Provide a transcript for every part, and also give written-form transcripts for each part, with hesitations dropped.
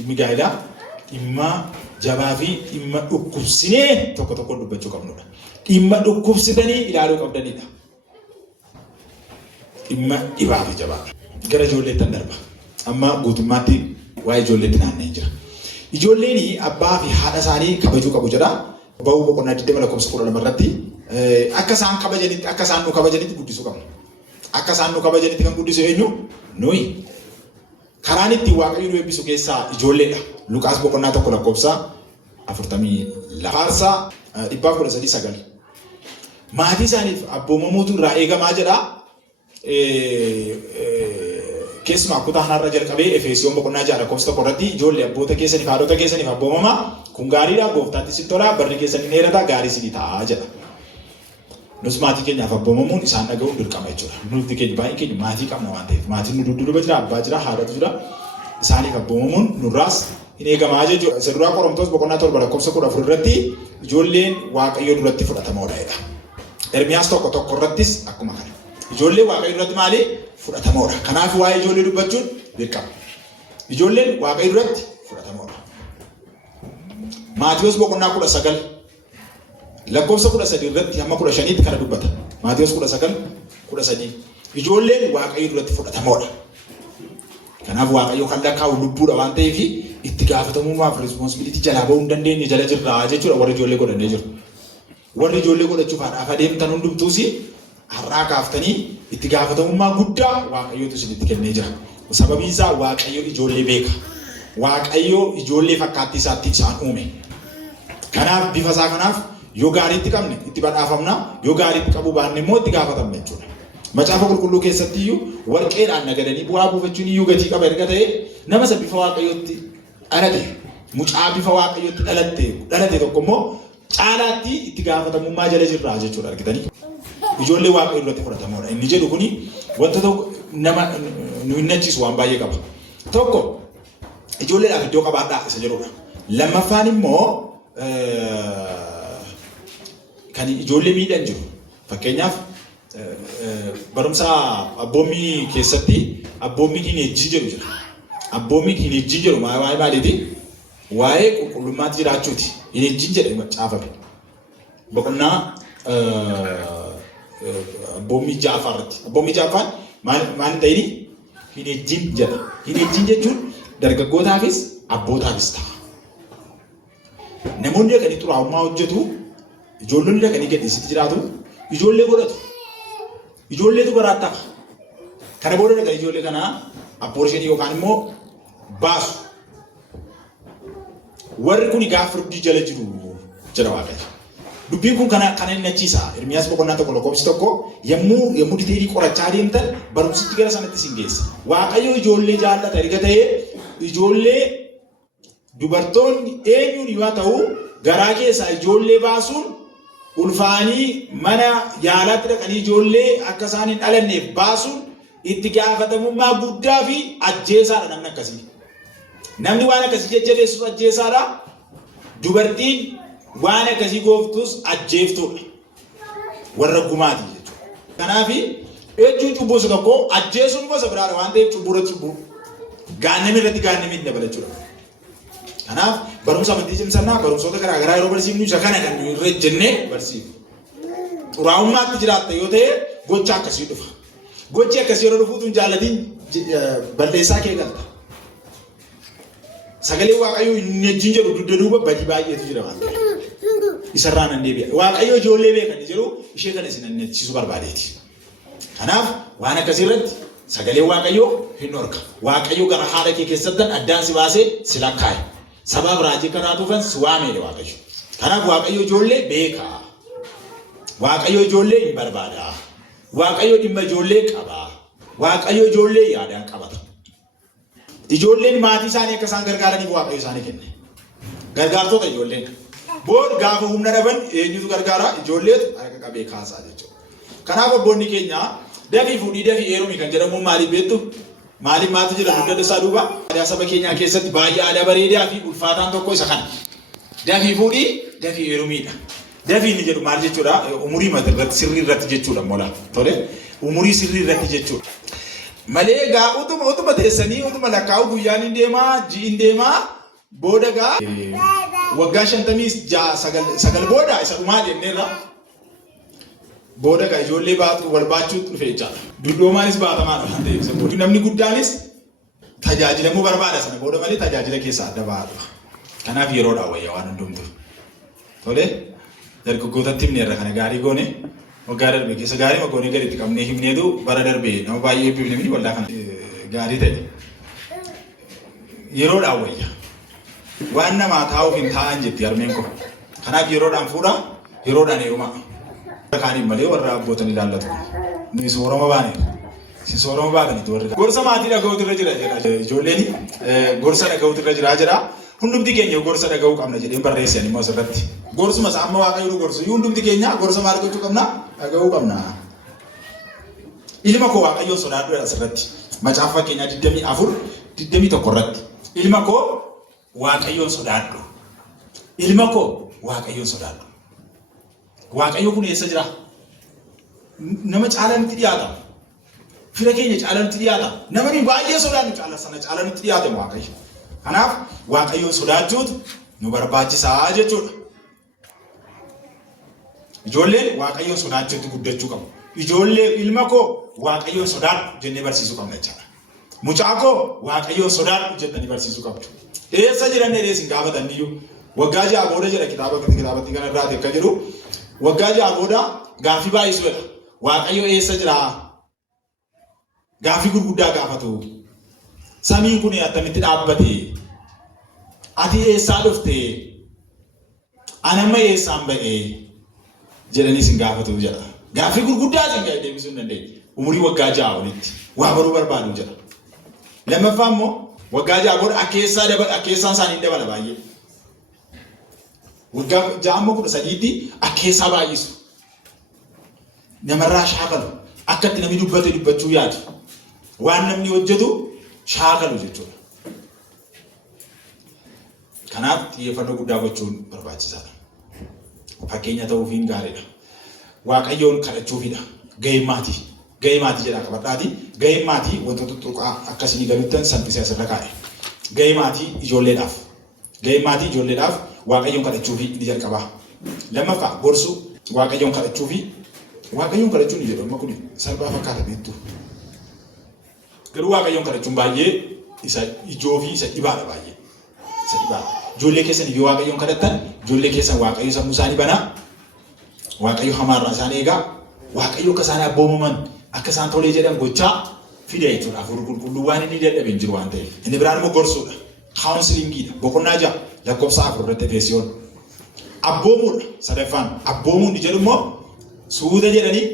dhimmi gaa'elaa dhimma jabaa fi dhimma dhukkubsinee tokko tokko dubbachuu qabnudha. Dhimma dhukkubsitanii ilaaluu qabdanidha. Dhimma dhibaa fi jabaa. Gara ijoolleetti darba. Amma guutummaatti waa'ee ijoolleetti naanna'ee jira. Ijoolleen abbaa fi haadha isaanii kabajuu qabu jedha. Ba'uu boqonnaa 20:12 irratti akka isaan kabajanitti akka isaan nu kabajanitti guddisuu qabna. Akka isaan nu kabajanitti kan guddisu eenyu? Nuyi. Karaan itti Waaqayyo nu eebbisu keessaa ijoolleedha. Luqaas boqonnaa 1:42. Faarsaa 113:9. Maatii isaaniif abboomamuutu irraa eegamaa jedha. Keessumaa kutaa kanarra jalqabee Efeesiyoon boqonnaa 6:1 irratti ijoollee abboota keessaniif haadhota keessaniif abboomamaa kun gaariidha gooftaatti si tola barri keessan ni dheerata gaarii si ta'a jedha. Nus maatii keenyaaf abboomamuun isaan dhaga'uun dirqama jechuudha. Nuti keenya baay'een keenya maatii qabna waan ta'eef maatiin nu dudduuba jira abbaa jira haadhatu jira isaaniif abboomamuun nurraas hin eegamaa jechuudha. Isa duraa Qorontos boqonnaa 7:14 irratti ijoolleen Waaqayyoo duratti fudhatamoodha jedha. Ermiyaas 1:1 irrattis akkuma kana. Ijoolleen Waaqayyoo duratti maali? Fudhatamoodha. Kanaaf waa'ee ijoollee dubbachuun dirqama. Ijoolleen Waaqayyoo duratti fudhatamoodha. Maatiyos boqonnaa 19 lakkoofsa 13 irratti hamma 15tti kana dubbata. Maatiyos 19:13. Ijoolleen Waaqayyoo duratti fudhatamoodha. Kanaaf Waaqayyoo kan lakkaa'u lubbuudha waan ta'eef itti gaafatamummaa fi responsibilitii jalaa ba'uu hin dandeenye jala jirra jechuudha warri ijoollee godhannee jiru. Warri ijoollee godhachuuf haadhaaf adeemtan hundumtuus har'aa kaaftanii itti gaafatamummaa guddaa Waaqayyootu isinitti kennee jira. Sababiin isaa Waaqayyo ijoollee beeka. Waaqayyo ijoollee fakkaattii isaatti isaan uume. Kanaaf bifa isaa kanaaf yoo gaariitti qabne itti badhaafamna, yoo gaariitti qabu baanne immoo itti gaafatamna jechuudha. Macaafa qulqulluu keessatti iyyuu warqeedhaan nagadanii bu'aa buufachuun iyyuu gatii qaba erga ta'e nama isa bifa Waaqayyootti dhalate, mucaa bifa Waaqayyootti dhalate tokko immoo caalaatti itti gaafatamummaa jala jirra jechuudha argitanii. Ijoollee Waaqayyoo duratti fudhatamoodha. Inni jedhu kuni wanta tokko nama nu hinnachiisu waan baay'ee qaba. Tokko ijoolleedhaaf iddoo qabaadhaa isa jedhudha. Lammaffaan immoo kan ijoollee miidhan jiru. Fakkeenyaaf barumsa abboommii keessatti abboommii hineejjii jedhu jira. Abboommii hineejjii jedhu waa'ee maaliiti? Waa'ee qulqullummaatti jiraachuuti. Hineejjiin jedhama caafame. Boqonnaa abboommii Ja'afaa irratti. Abboommii Ja'afaan maal hin ta'ini? Hineejjiin jedha. Hineejjiin jechuun dargaggootaafis abbootaafis ta'a. Namoonni dhaqanii xuraa'ummaa hojjetu, ijoollonni dhaqanii gadhiisitti jiraatu, ijoollee godhatu. Ijoolleetu baraatti hafa. Kana booda dhaqanii ijoollee kanaa abboorshinii yookaan immoo baasu. Warri kun gaafa firdii jala jiru jedha Waaqayyo. Dubbiin kun kana hin achiisa. Ermiyaas boqonnaa 1:1 yommuu diteelii qorachaa deemtan barumsichi gara sanatti isin geessa. Waaqayyo ijoollee jaallata erga ta'ee ijoollee dubartoonni eenyuun yoo ta'u garaa keessaa ijoollee baasuun ulfaanii mana yaalaatti dhaqanii ijoollee akka isaan hin dhalanneef baasuun itti gaafatamummaa guddaa fi ajjeesaadha namni akkasii. Namni waan akkasii jajjabeessuuf ajjeesaadha. Dubartiin waan akkasii gooftus ajjeeftuudha. Warra gumaati jechuudha. Kanaaf eenyuun cubbuu isa tokko ajjeesuun gosa biraadha waan ta'eef cubbuu irratti cubbuu. Gaannami irratti gaannami hin dabala jechuudha. Kanaaf barumsa amantii cimsannaa barumsoota garaagaraa yeroo barsiifnu isa kana kan irra jennee barsiifnu. Xuraa'ummaatti jiraatta yoo ta'e gocha akkasii dhufa. Gochi akkasii yeroo dhufuutu hin jaallatiin balleessaa kee galta. Sagalee Waaqayyoo hin ejjiin jedhu dugda duuba badii baay'eetu jira waan ta'eef. Isarraa nan deebi'a. Waaqayyoo ijoollee beekan jedhu ishee kana isin anneessisu barbaadeeti. Kanaaf waan akkasii irratti sagalee Waaqayyoo hin dhorka. Waaqayyoo gara haadha kee keessatti addaan si baasee si lakkaa'e. Sabaaf raajii kanaa dhufan si waameedha Waaqayyo. Kanaaf Waaqayyoo ijoollee beeka. Waaqayyoo ijoollee hin barbaada. Waaqayyoo dhimma ijoollee qaba. Waaqayyoo ijoollee yaadaan qabata. Ijoolleen maatii isaanii akka isaan gargaaraniif Waaqayyo isaanii kenne. Gargaartota ijoolleen. Bood gaafa humna dhaban eenyutu gargaara? Ijoolleetu harka qabee kaasaa jechuudha. Kanaaf abboonni keenya dafii fuudhii dafii heerumii kan jedhamu maaliif beektu? Maaliif maatii jira dugda isaa duuba? Aadaa saba keenyaa keessatti baay'ee aadaa bareedaa fi ulfaataan tokko isa kana. Dafii fuudhii dafii heerumiidha. Dafii inni jedhu maal jechuudha? Umurii mata irratti sirrii irratti jechuudha mola. Tole umurii sirrii irratti jechuudha. Malee gaa utuma teessanii utuma lakkaa'u guyyaan hin deemaa ji'in deemaa booda gaa waggaa 56 booda isa dhumaa jenneerra booda gaa ijoollee baatu barbaachuu dhufe jechaadha. Duddoomaanis baatamaadha waan ta'eef namni guddaanis tajaajilamuu barbaada sana booda malee tajaajila keessa adda baatu. Kanaaf yeroodhaan wayyaa waan hundumtu. Tole dargaggootatti himneerra kana gaarii goone waggaa darbe keessa gaarii magoonee gaditti qabnee himneetu bara darbe nama baay'ee bifnee waldaa kana gaarii ta'e. Yeroodhaan wayyaa. Waan namaa taa'uuf hin taa'an jetti harmeen koo. Kanaaf yeroodhaan fuudha yeroodhaan heerumaa. Kaaniin malee warra abbootan ilaallatu. Nuyi soorama baaneera. Si soorama baataniitu warri. Gorsa maatii dhaga'uutu irra jira jedha. Ijoolleen gorsa dhaga'uutu irra jira jedha. Hundumti keenya gorsa dhaga'uu qabna jedhee barreessan immoo asirratti. Gorsuma amma Waaqayyo gorsu hundumti keenya gorsa maal gochuu qabna? Dhaga'uu qabna. Ilma koo Waaqayyoon sodaadhu asirratti. Macaafa fakkeenyaa 24:21 irratti. Ilma koo Waaqayyoon sodaadhu. Ilma koo Waaqayyoon sodaadhu. Waaqayyo kun eessa jira? Nama caalanitti dhiyaata. Fira keenya caalanitti dhiyaata. Namni baay'ee sodaannu caalanitti dhiyaata Waaqayyo. Kanaaf Waaqayyoon sodaachuutu nu barbaachisaa jechuudha. Ijoolleen Waaqayyoon sodaachuutti guddachuu qabu. Ijoollee ilma koo Waaqayyoon sodaadhu jennee barsiisuu qabna jechuudha. Mucaa koo Waaqayyoon sodaadhu jettanii barsiisuu qabdu. Eessa jiran eessa hin gaafatan iyyuu. Waggaa 6 booda jedha kitaabatti kana irraa akka jiru. Waggaa 6 booda gaaffii baay'isuudha. Waaqayyo eessa jira? Gaaffii gurguddaa gaafatu. Samiin kun attamitti dhaabbate? Ati eessaa dhufte? Ani amma eessaan ba'e? Jedhanii sin gaafatu jedha. Gaaffii gurguddaa sin deebisuu hin dandeenye. Umurii waggaa 6 olitti waa baruu barbaadu jedha. Lammaffaa immoo waggaa 6 booda akkeessaan isaanii dabala baay'ee. Waggaa 6-13tti akkeessaa baay'isu. Namarraa shaakalu. Akka itti namni dubbachuu yaadu. Waan namni hojjetu shaakalu jechuudha. Kanaaf xiyyeeffannoo guddaa gochuun barbaachisaadha. Fakkeenya ta'uufiin gaariidha. Waaqayyoon kadhachuufidha. Gaheen maatii jedha qabadhaati. Gaheen maatii wantoota xuqqaa akkasii galuuttan salphisee asirra kaa'e. Gaheen maatii ijoolleedhaaf. Gaheen maatii ijoolleedhaaf Waaqayyoon kadhachuufi ni jalqabaa. Lammaffaa gorsuu Waaqayyoon kadhachuufi Waaqayyoon kadhachuun jedhu amma kun salphaa fakkaata beektu. Garuu Waaqayyoon kadhachuun baay'ee isa ijoo fi isa dhibaadha baay'ee. Isa dhibaadha. Ijoollee keessan yoo Waaqayyoon kadhattan ijoollee keessan Waaqayyo sammuu isaanii banaa. Waaqayyo hamaarraa isaan eegaa. Waaqayyo akka isaan abboomaman akka isaan tolee jedhan gochaa fida jechuudha. Hafuurri qulqulluu waan inni dadhabee hin jiru waan ta'eef. Inni biraan immoo gorsuudha. Kaawunsilingiidha. Boqonnaa 6 lakkoofsa 4 irratti Efesoon. Abboomuudha. Sadaffaan abboomuun ni jedhu immoo suuta jedhanii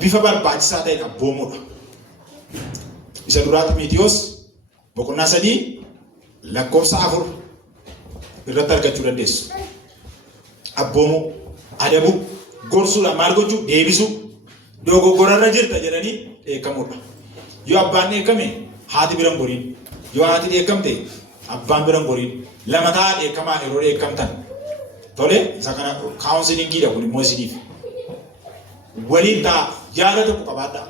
bifa barbaachisaa ta'een abboomuudha. Isa duraa Timootewos boqonnaa 3 lakkoofsa 4 irratti argachuu dandeessu. Abboomuu, adabuu, gorsuudha maal gochuu deebisuu, dogoggorarra jirta jedhanii dheekkamuudha. Yoo abbaan dheekkame haati biran goriin, yoo haati dheekkamte abbaan biran goriin, lama ta'a dheekkamaa yeroo dheekkamtan. Tole isa kana kaawunsilingiidha kun immoo isiniif. Waliin ta'a yaada tokko qabaadhaa.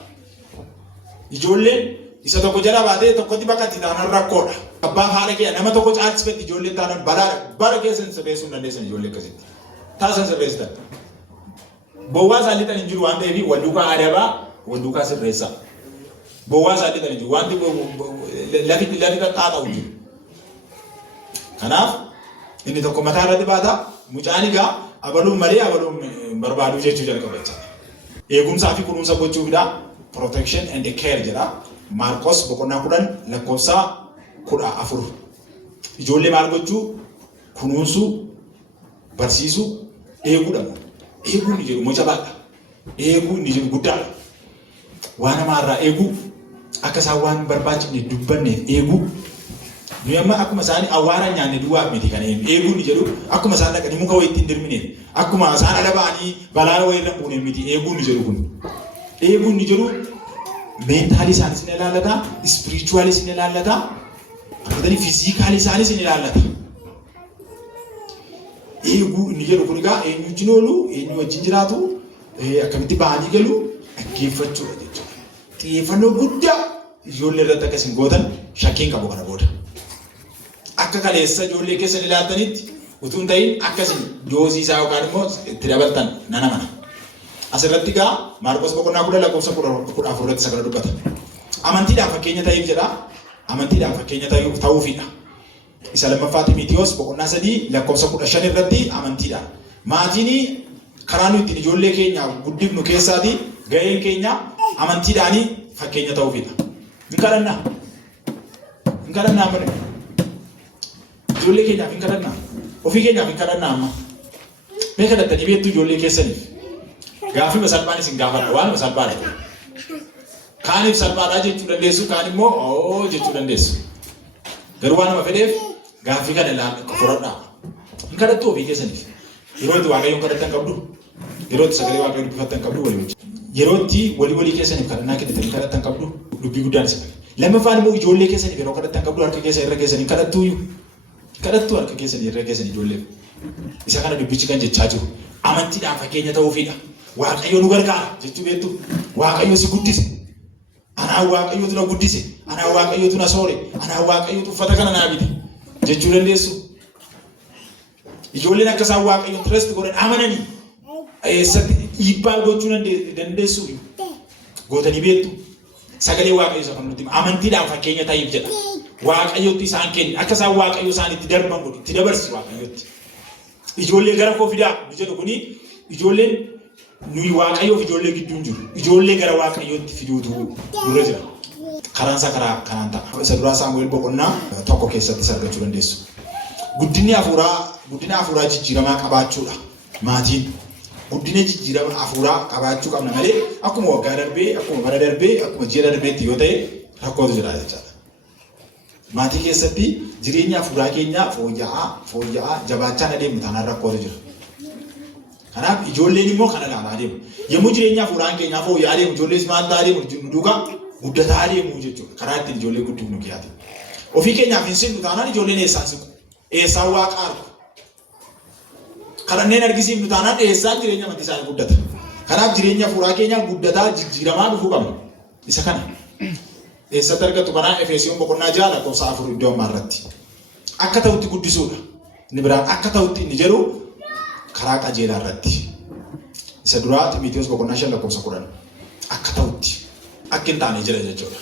Ijoolleen isa tokko jala baatee tokkotti bakkatti taanaan rakkoodha. Abbaa haadha kee nama tokko caalchisfetti ijoolleen taanaan bara keessan sirreessuu hin dandeessan ijoollee akkasitti. Taasan sirreessitan. Bowwaa isaan lixan hin jiru waan ta'eef wal duukaa adabaa wal duukaa sirreessaa. Bowwaa isaan lixan hin jiru wanti lafi qaxxaaxa'u jiru. Kanaaf inni tokko mataa irratti baata mucaan egaa abaluun malee abaluun barbaaduu jechuu jalqabachaa. Eegumsaa fi kunuunsa gochuufidha. Protection and care jedha. Maarqos boqonnaa 10 lakkoofsa 14. Ijoollee maal gochuu? Kunuunsuu, barsiisuu, eeguudha. Eeguun ni jiru mojabaadha. Eeguun ni jiru guddaadha. Waan namaarraa eeguu akka isaan waan barbaachifne dubbanneef eeguu. Nuyi amma akkuma isaanii awwaara nyaanne duwwaa miti kan eeguun ni jedhu akkuma isaan dhaqanii muka wayii ittiin dirmineef akkuma isaan ala ba'anii balaa wayii irra buunee miti eeguun ni jedhu kun. Eeguun ni jedhu meentaalii isaanis ni ilaallata, ispirichuwaalis ni ilaallata, akkasumas fiizikaalii isaanis ni ilaallata. Eeguu inni jedhu kun egaa eenyu wajjin oolu, eenyu wajjin jiraatu, akkamitti ba'anii galu dhaggeeffachuudha jechuudha. Xiyyeeffannoo guddaa ijoollee irratti akka isin gootan shakkiin qabu kana booda. Akka kaleessa ijoollee keessan ilaaltanitti utuu hin ta'in akkasiin doozii isaa yookaan immoo itti dabaltan nana mana. Asirratti gaa Maarqos boqonnaa 10 lakkoofsa 14 irratti sagala dubbata. Amantiidhaan fakkeenya ta'eef jedha. Amantiidhaan fakkeenya ta'uufidha. Isa lammaffaa Timoteos boqonnaa 3 lakkoofsa 15 irratti amantiidhaan. Maatiin karaa nuti ittiin ijoollee keenya guddifnu keessaati gaheen keenya amantiidhaan fakkeenya ta'uufidha. Hin kadhannaa malee. Ijoollee keenyaaf hin kadhannaa. Ofii keenyaaf hin kadhannaa amma. Mee kadhattanii beektu ijoollee keessaniif. Gaaffii salphaan isin gaafadha waan salphaadha. Kaaniif salphaadhaa jechuu dandeessu kaan immoo oo jechuu dandeessu. Garuu waan nama fedheef gaaffii kana ilaalaa fudhadhaa. Hin kadhattu ofii keessaniif. Yeroo itti waaqayyoon kadhattan qabdu. Yeroo itti sagalee waaqayyoon dubbifattan qabdu walii wajjin. Yeroo itti walii keessaniif kadhannaa kennitan kadhattan qabdu dubbii guddaan isa. Lammaffaan immoo ijoollee keessaniif yeroo kadhattan qabdu harka keessan irra keessanii kadhattuuyyuu. Kadhattuu harka keessanii irra keessanii ijoolleef. Isa kana dubbichi kan jechaa jiru. Amantiidhaan fakkeenya ta'uufidha. Waaqayyo nu gargaara jechuu beektu. Waaqayyo si guddise. Anaan waaqayyotu na guddise. Anaan waaqayyotu na soore. Anaan waaqayyotu uffata kana naa bite jechuu dandeessu. Ijoolleen akka isaan waaqayyo trust godhan amananii eessatti dhiibbaa gochuu dandeessu. Gootanii beektu. Sagalee waaqayyo isa kan nuti amantiidhaan fakkeenya ta'eef jedha. Waaqayyotti isaan kenni akka isaan waaqayyo isaan itti darban godhu itti dabarsi waaqayyotti. Ijoollee gara koo fidaa jedhu kuni ijoolleen nuyi waaqayyoof ijoollee gidduun jiru. Ijoollee gara waaqayyootti fiduutu dura jira. Karaan isaa karaa kanaan ta'a. Isa duraa Saamu'eel boqonnaa tokko keessatti argachuu dandeessu. Guddinni hafuuraa jijjiiramaa qabaachuudha. Maatiin guddina jijjiirama hafuuraa qabaachuu qabna malee akkuma waggaa darbee, akkuma bara darbee, akkuma ji'a darbeetti yoo ta'e rakkootu jira jechaadha. Maatii keessatti jireenya hafuuraa keenyaa fooyya'aa jabaachaa adeemu taanaan rakkootu jira. Kanaaf ijoolleen immoo kana ilaalaa adeemu. Yommuu jireenya hafuuraan keenyaa fooyya'aa adeemu ijoollees maal ta'aa adeemu duukaa guddataa adeemu jechuudha. Karaa ittiin ijoollee guddifnu kiyaate. Ofii keenyaaf hin siqnu taanaan ijoolleen eessaan siqu. Eessaan waaqa argu. Kadhanneen argisiifnu taanaan eessaan jireenya amantii isaanii guddata. Kanaaf jireenya hafuuraa keenyaa guddataa jijjiiramaa dhufuu qabna. Isa kana. Eessatti argatu kanaa Efeesiyoon boqonnaa 6 lakkoofsa 4 iddoo ammaa irratti. Akka ta'utti guddisuudha. Inni biraan akka ta'utti inni jedhu karaa qajeelaa irratti. Isa duraa Timoteos boqonnaa 5 lakkoofsa 10. Akka ta'utti akka hin taane jira jechuudha.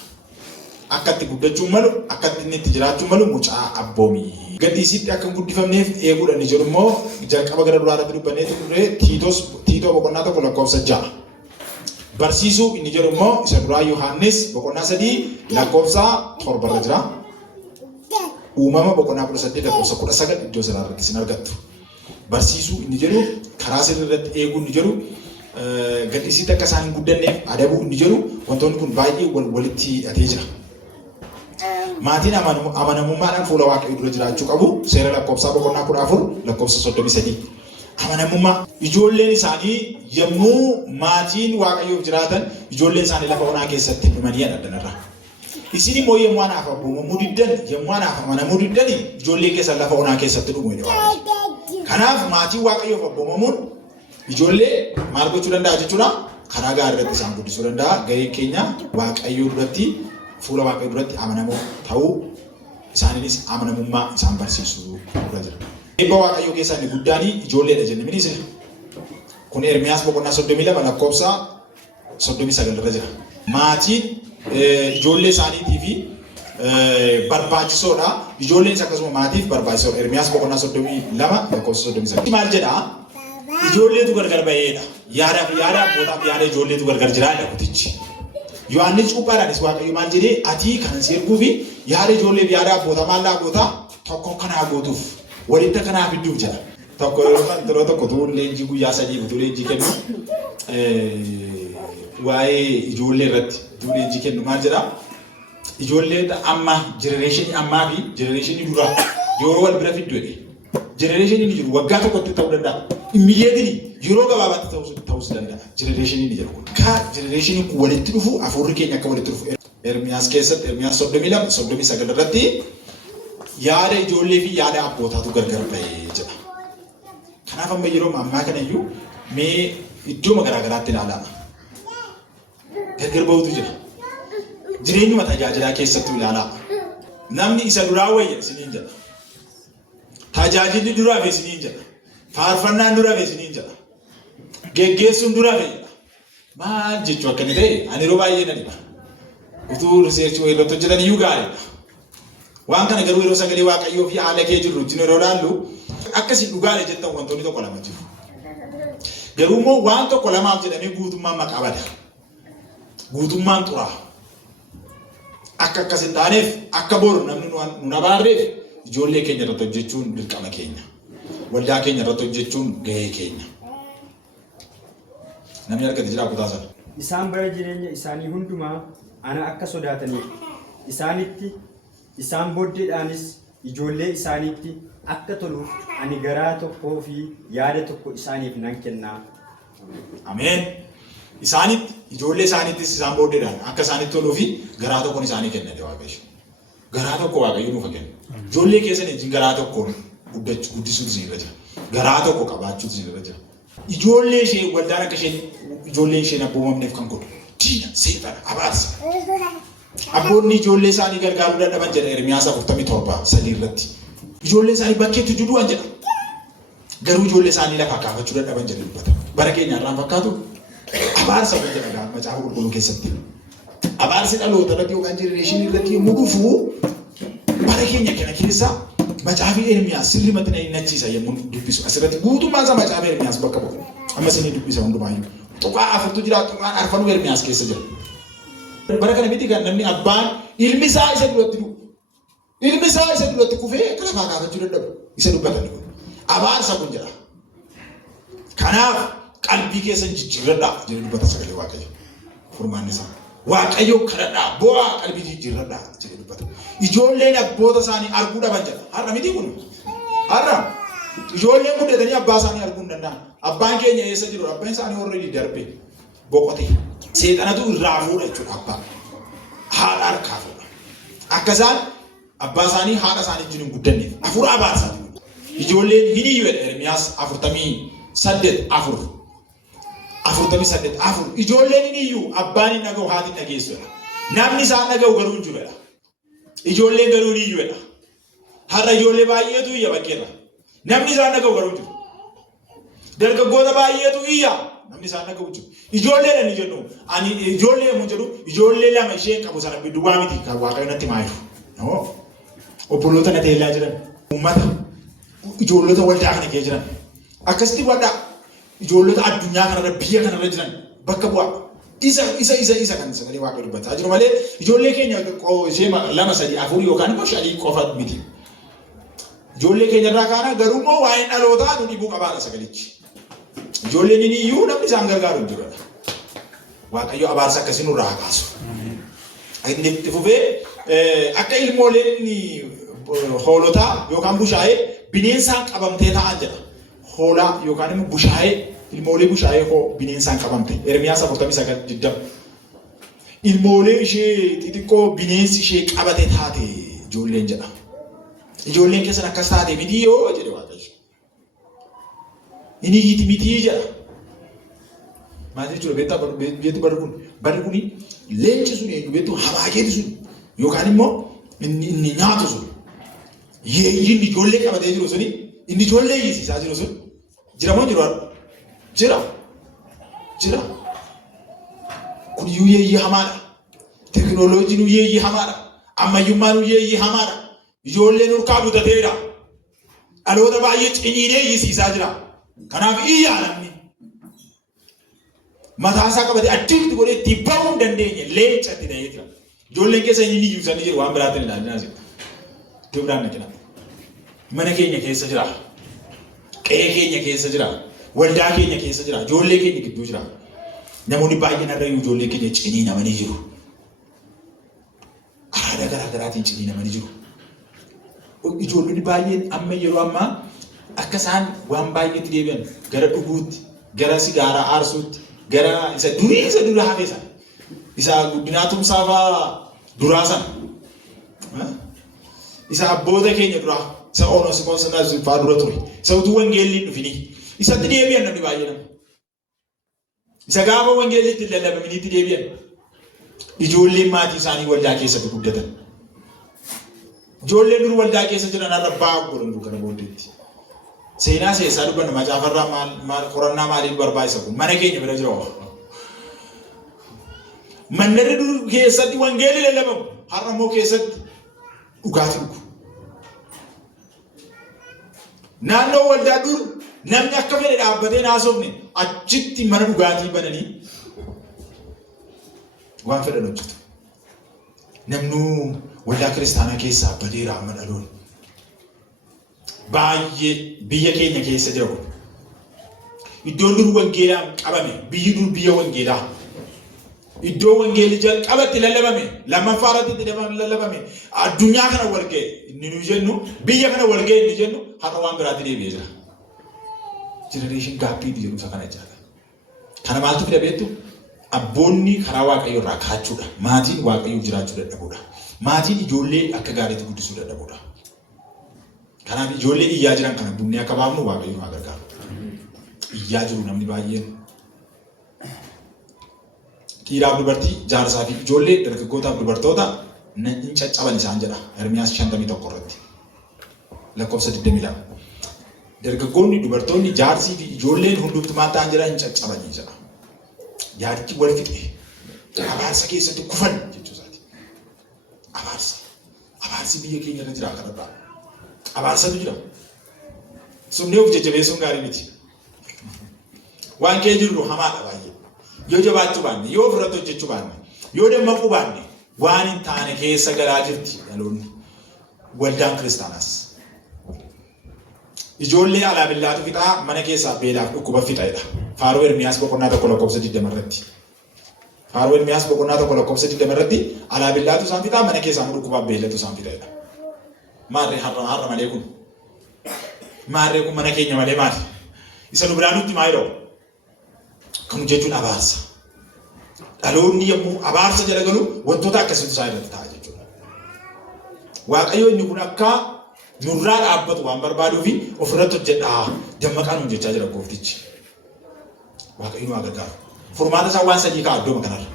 Akka itti guddachuun malu, akka inni itti jiraachuun malu mucaa abboomii. Gadhiisitti akka hin guddifamneef eeguudha inni jedhu immoo jalqaba gara duraa irratti dubbannee turre Tiitoo boqonnaa 1 lakkoofsa 6. Barsiisuu inni jedhu immoo isa duraa Yohaannis boqonnaa 3 lakkoofsa 7 irra jira. Uumama boqonnaa 18 lakkoofsa 19 iddoo sana irratti isin argattu. Barsiisuu inni jedhu karaa sirrii irratti eeguu inni jedhu gadhiisitti akka isaan hin guddanneef adabuu inni jedhu wantoonni kun baay'ee walitti hidhatee jira. Maatiin amanamummaadhaan fuula waaqayyoo dura jiraachuu qabu. Seera lakkoofsaa boqonnaa 14 lakkoofsa 33. Amanamummaa ijoolleen isaanii yommuu maatiin waaqayyoof jiraatan ijoolleen isaanii lafa onaa keessatti dhumanii addanarra. Isin immoo yommuu anaaf abboomamuu diddan yommuu anaaf amanamuu diddan ijoollee keessan lafa onaa keessatti dhumu jedhu. Kanaaf maatiin waaqayyoof abboomamuun ijoollee maal gochuu danda'a jechuudha. Karaa gaarii irratti isaan guddisuu danda'a. Gahee keenya waaqayyoo duratti fuula waaqayyoo duratti amanamoo ta'uu isaaniinis amanamummaa isaan barsiisuu dura jira. Eebba waaqayyoo keessaa inni guddaan ijoolleedha jenne minisire. Kun Ermiyaas boqonnaa 32 lakkoofsa 39 irra jira. Maatiin ijoollee isaaniitii fi barbaachisoodha. Ijoolleen akkasuma maatiif barbaachisoodha. Ermiyaas boqonnaa 32 lakkoofsa 39. Maal jedhaa? Ijoolleetu gargar baheedha. Yaada abbootaaf yaada ijoolleetu gargar jiraadha kutichi. Yohaannis cuuphaadhaanis waaqayyo maal jedhee ati kan seerguu fi yaada ijoollee fi yaada abbootaa maal gootaa tokko kanaa gootuuf walitti kanaa fidduuf jedha. Tokko yeroo tokko tuun leenjii guyyaa 3 utuu leenjii kennu waa'ee ijoollee irratti utuu leenjii kennu maal jedhaa? Ijoollee amma jenereeshinii ammaa fi jenereeshinii duraa yeroo wal bira fiddu jedhee. Jenereeshinii ni jiru waggaa tokkotti ta'uu danda'a. Immediately yeroo gabaabaatti ta'uu danda'a. Jenereeshinii ni jedhu. Akka jenereeshinii kun walitti dhufu hafuurri keenya akka walitti dhufu. Ermiyaas keessatti Ermiyaas 32 irratti yaada ijoollee fi yaada abbootaatu gargar bahee jedha. Kanaaf amma yeroo ammaa kana iyyuu mee iddoo garaa garaatti ilaalama. Gargar bahutu jira. Jireenyuma tajaajilaa keessattuu ilaalaa. Namni isa duraa wayya isiniin jedha. Tajaajilli duraa fi isiniin jedha. Faarfannaan duraa fi isiniin jedha. Geggeessuun duraa fi jedha. Maal jechuu akkani ta'e ani yeroo baay'ee na dhiba. Utuu riseerchii irratti hojjetan iyyuu gaariidha. Waan kana garuu yeroo sagalee Waaqayyoo fi haala kee jirru wajjin yeroo ilaallu akkasii dhugaadha jettan wantoonni tokko lama jiru. Garuu immoo waan tokko lamaaf jedhamee guutummaan maqaa bada. Guutummaan xuraa. Akka akkas hin taaneef akka boru namni nu abaarreef ijoollee keenya irratti hojjechuun dirqama keenya. Waldaa keenya irratti hojjechuun gahee keenya. Namni argate jira kutaa sana. Isaan bara jireenya isaanii hundumaa ana akka sodaataniif isaanitti isaan booddeedhaanis ijoollee isaaniitti akka toluuf ani garaa tokkoo fi yaada tokko isaaniif nan kennaa. Ameen. Isaanitti ijoollee isaaniittis isaan booddeedhaan akka isaanitti toluu fi garaa tokkoon isaanii kennate Waaqayyo. Garaa tokko Waaqayyo nuuf kenna. Ijoollee keessan wajjin garaa tokkoon guddisuutu isinirra jira. Garaa tokko qabaachuutu isinirra jira. Ijoollee ishee waldaan akka isheen ijoolleen isheen abboomamneef kan godhu diina seexana abaarsa. Abboonni ijoollee isaanii gargaaruu dadhaban jedha Ermiyaas 47:3 irratti. Ijoollee isaanii bakkeetti judu'an jedha. Garuu ijoollee isaanii lafaa kaafachuu dadhaban jedha dubbata. Bara keenya irraan fakkaatu abaarsa kan jedha macaafa qulqulluu keessatti. Abaarsi dhaloota irratti yookaan jenereeshinii irratti yommuu dhufu bara keenya kana keessa macaafi Ermiyaas sirrimatti na hinnachiisa yommuu dubbisu. Asirratti guutummaan isaa macaafa Ermiyaas bakka bu'u. Amma isin dubbisa hundumaayyuu. Tuqaa afurtu jira, tuqaan arfanuu Ermiyaas keessa jira. Bara kana miti kan namni abbaan ilmi isaa isa duratti dhufu. Ilmi isaa isa duratti kufee akka lafaa kaafachuu dadhabu. Isa dubbatan kun. Abaarsa kun jedha. Kanaaf qalbii keessan jijjiirradhaa jedhe dubbata sagalee Waaqayyo. Furmaanni isaa. Waaqayyo kadhadhaa bu'aa qalbii jijjiirradhaa jedhe dubbata. Ijoolleen abboota isaanii arguu dhaban jedha. Har'a miti kun. Har'a ijoolleen guddatanii abbaa isaanii arguu hin danda'an. Abbaan keenya eessa jiru? Abbaan isaanii already darbee boqotee. Seexanatu irraa fuudha jechuudha abbaa. Haadha harkaa fuudha. Akka isaan abbaa isaanii haadha isaanii wajjin hin guddanneef hafuura abaarsaa jiru. Ijoolleen hin iyyuu Ermiyaas 48:4. 48:4. Ijoolleen hin iyyuu abbaan hin dhaga'u haati hin dhageessuudha. Namni isaan dhaga'u garuu hin jirudha. Ijoolleen garuu hin iyyuudha. Har'a ijoollee baay'eetu iyya bakkeerra. Namni isaan dhaga'u garuu hin jiru. Dargaggoota baay'eetu iyya. Namni isaan dhaga'u jiru. Ijoolleen ani jennu ani ijoollee yommuu jedhu ijoollee lama ishee qabu sana duwwaa miti kan Waaqayyo natti maayiru. Obboloota na teellaa jiran uummata ijoollota waldaa kana keessa jiran akkasitti waldaa ijoollota addunyaa kanarra biyya kanarra jiran bakka bu'a. Isa kan sagalee Waaqayyo dubbataa jiru malee ijoollee keenya ishee 2, 3, 4 yookaan immoo 5 qofa miti. Ijoollee keenya irraa kaana garuu immoo waa'een dhalootaa nu dhibuu qabaadha sagalichi. Ijoolleen inni iyyuu namni isaan gargaaru hin jirudha. Waaqayyo abaarsa akkasii nurraa haa kaasu. Inni itti fufee akka ilmooleen hoolotaa yookaan bushaayee bineensaan qabamtee ta'an jedha. Hoolaa yookaan immoo bushaayee ilmoolee bushaayee bineensaan qabamte. Ermiyaas 49:20. Ilmoolee ishee xixiqqoo bineensi ishee qabate taate ijoolleen jedha. Ijoolleen keessan akkas taate miti yoo jedhe Waaqayyo. Inni hiiti miti jedha. Maal jechuudha beektaa barri kun leenci sun eenyu beektu habaakeeti sun yookaan immoo inni nyaatu sun inni ijoollee qabatee jiru suni inni ijoollee hiisisaa jiru sun jira moo jiru jira. Kun iyyuu yeeyyii hamaadha. Teknooloojiin yeeyyii hamaadha. Ammayyummaan yeeyyii hamaadha. Ijoolleen urkaa butateedha. Dhaloota baay'ee ciniinee hiisisaa jira. Kanaaf iyyaa namni mataa isaa qabatee addiitti godhee itti bahuu hin dandeenye leencatti ta'ee jira. Ijoolleen keessa inni iyyuu jiru waan biraatti hin ilaalinaas. Dubraan naqina. Mana keenya keessa jira. Qe'ee keenya keessa jira. Waldaa keenya keessa jira. Ijoollee keenya gidduu jira. Namoonni baay'een har'a ijoollee keenya ciniinamanii jiru. Aadaa garaa garaatiin ciniinamanii jiru. Ijoollonni baay'een amma yeroo ammaa akka isaan waan baay'eetti deebi'an gara dhuguutti, gara sigaaraa aarsuutti, gara isa dura hafee sana. Isa guddinaa tumsaa fa'aa duraa sana. Isa abboota keenya duraa, isa Oneesimoos fa'aa dura ture. Isa utuu wangeelli hin dhufini. Isatti deebi'an namni baay'een. Isa gaafa wangeelli itti lallabaminiitti deebi'an. Ijoolleen maatii isaanii waldaa keessatti guddatan. Ijoolleen dur waldaa keessa jiran har'a ba'a godhan kana booddeetti. Seenaa keessaa dubbanna macaafarraa maal qorannaa maaliif barbaachisa kun mana keenya bira jira. Mandarri dur keessatti wangeelli lallabamu har'a immoo keessatti dhugaatii dhugu. Naannoo waldaa dur namni akka fedhe dhaabbatee naasofne achitti mana dhugaatii bananii waan fedhan hojjetu. Namnuu waldaa kiristaanaa keessaa badeera amma dhaloon. Baay'ee biyya keenya keessa jira kun. Iddoon dur wangeelaan qabame biyyi dur biyya wangeelaa. Iddoo wangeelli jalqabatti lallabame lammaffaa irratti lallabame addunyaa kana wal ga'e inni nu jennu biyya kana wal ga'e inni jennu har'a waan biraatti deebi'ee jira. Generation gaappii jedhu isa kana jaala. Kana maaltu fida beektu? Abboonni karaa Waaqayyoo irraa kaachuudha. Maatiin Waaqayyoo jiraachuu dadhabuudha. Maatiin ijoollee akka gaariitti guddisuu dadhabuudha. Kanaaf ijoollee iyyaa jiran kana bunnee akka baafnu Waaqayyoo haa gargaaru. Iyyaa jiru namni baay'een. Dhiiraaf dubartii, jaarsaa fi ijoollee dargaggootaaf dubartoota hin caccaban isaan jedha. Ermiyaas 51 irratti. Lakkoofsa 22. Dargaggoonni, dubartoonni, jaarsii fi ijoolleen hundumtumaan ta'an jira hin caccabanii jedha. Yaadichi wal fixe. Abaarsa keessatti kufan jechuusaati. Abaarsa. Abaarsi biyya keenya irra jira kanarraa. Abaarsatu jira. Sumnee of jajjabeessuun gaarii miti. Waan kee jirru hamaadha baay'ee. Yoo jabaachuu baanne, yoo ofirratti hojjechuu baanne, yoo dammaquu baanne waan hin taane keessa galaa jirti dhaloonni. Waldaan kiristaanaas. Ijoollee alaa billaatu fixaa mana keessaa beelaaf dhukkuba fixaadha. Faaruu Ermiyaas boqonnaa 1 lakkoofsa 20 irratti. Faaruu Ermiyaas boqonnaa 1 lakkoofsa 20 irratti alaa billaatu isaan fixaa mana keessaa dhukkubaaf beelatu isaan fixaadha. Maarree har'a malee kun. Maarree kun mana keenya malee maali? Isa nu biraan nutti maayiloo. Kun jechuun abaarsa. Dhaloonni yommuu abaarsa jala galu wantoota akkasiitu isaa irratti ta'a jechuudha. Waaqayyo inni kun akka nurraa dhaabbatu waan barbaaduu fi ofirratti hojjedhaa dammaqaa nuun jechaa jira gooftichi. Waaqayyo nu haa gargaaru. Furmaata isaa waan sadii ka'a iddooma kanarra.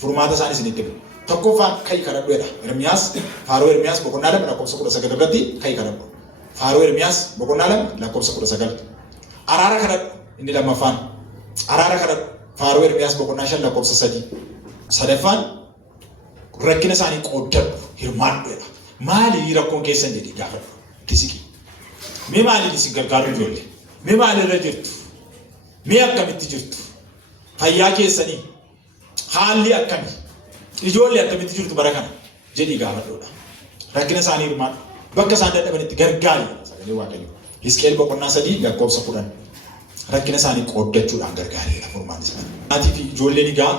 Furmaata isaan isinitti himu. Tokkoffaan ka'i kadhadhuudha. Ermiyaas, Faaruu Ermiyaas boqonnaa 2 lakkoofsa 19 irratti ka'i kadhadhu. Faaruu Ermiyaas boqonnaa 2 lakkoofsa 19. Araara kadhadhu inni lammaffaan. Araara kadhadhu. Faaruu Ermiyaas boqonnaa 5 lakkoofsa 3. Sadaffaan rakkina isaanii qooddadhu hirmaadhuudha. Maali rakkoon keessan jedhee gaafadhu. Tisiki. Mee maaliin isin gargaaru ijoollee? Mee maalirra jirtu? Mee akkamitti jirtu? Fayyaa keessanii haalli akkamii? Ijoollee akkamitti jirtu bara kana? Jedhii gaafadhuudha. Rakkina isaanii hirmaadhu. Bakka isaan dadhabanitti gargaari. Sagalee Waaqayyoo. Hisqeel boqonnaa 3 lakkoofsa 10. Rakkina isaanii qooddachuudhaan gargaareera furmaanni isaanii. Maatii fi ijoolleen egaa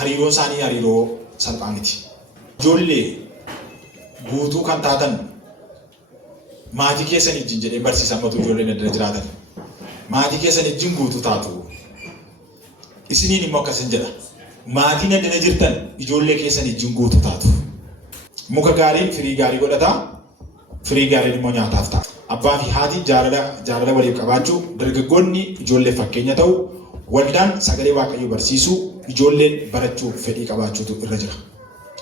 hariiroon isaanii hariiroo salphaa miti. Ijoollee guutuu kan taatan maatii keessan wajjin jedhee barsiisan matu ijoolleen adda jiraatan. Maatii keessan wajjin guutuu taatu. Isiniin immoo akkasin jedha. Maatiin adda jirtan ijoollee keessan wajjin guutuu taatu. Muka gaariin firii gaarii godhata. Firii gaariin immoo nyaataaf ta'a. Abbaa fi haati jaalala waliif qabaachuu, dargaggoonni ijoollee fakkeenya ta'u, waldaan sagalee Waaqayyoo barsiisuu, ijoolleen barachuuf fedhii qabaachuutu irra jira.